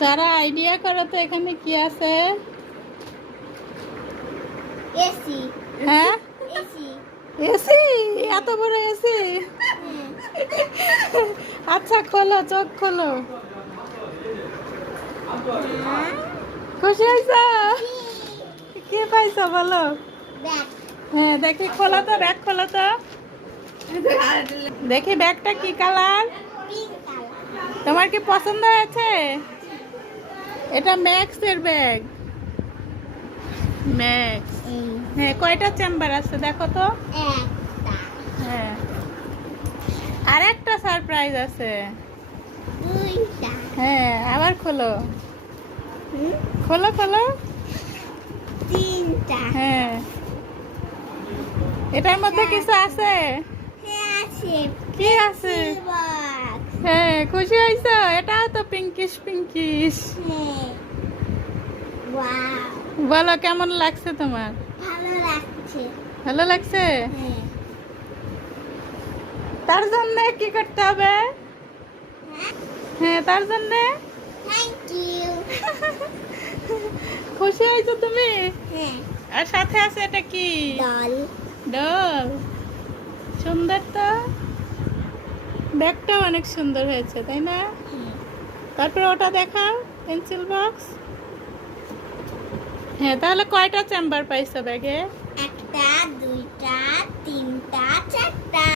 যারা আইডিয়া করো তো এখানে কি আছে? এসি। হ্যাঁ, এসি। এসি। এত বড় এসি? আচ্ছা খোলো, চোখ খোলো। খুশি হয়েছো? কি পাইছো বলো? ব্যাগ। হ্যাঁ দেখি, খোলো তো, ব্যাগ খোলো তো দেখি। ব্যাগটা কি কালার? Pink colour. তোমার কি পছন্দ হয়েছে? এটা ম্যাক্স এর ব্যাগ। ম্যাক্স। হ্যাঁ, কয়টা চেম্বার আছে দেখো তো। একটা। হ্যাঁ, আর একটা সারপ্রাইজ আছে। দুইটা। হ্যাঁ, আবার খোলো। হুম? খোলো খোলো। তিনটা। হ্যাঁ, এটার মধ্যে কিছু আছে। হ্যাঁ আছে। কি আছে? বক্স। হ্যাঁ, খুশি হয়েছো? এটাও তো পিঙ্কিশ পিঙ্কিশ। হ্যাঁ। ওয়াও। বলো কেমন লাগছে তোমার? ভালো লাগছে। ভালো লাগছে? হ্যাঁ। তার জন্য কি করতে হবে? হ্যাঁ। হ্যাঁ, তার জন্য। Thank you. খুশি হয়েছো তুমি? হ্যাঁ। আর সাথে আছে এটা কি? ডল। ডল। সুন্দর তো। ব্যাগটাও অনেক সুন্দর হয়েছে, তাই না? তারপরে ওটা দেখাও, পেন্সিল বক্স। হ্যাঁ, তাহলে কয়টা চেম্বার পাইছো ব্যাগে? একটা,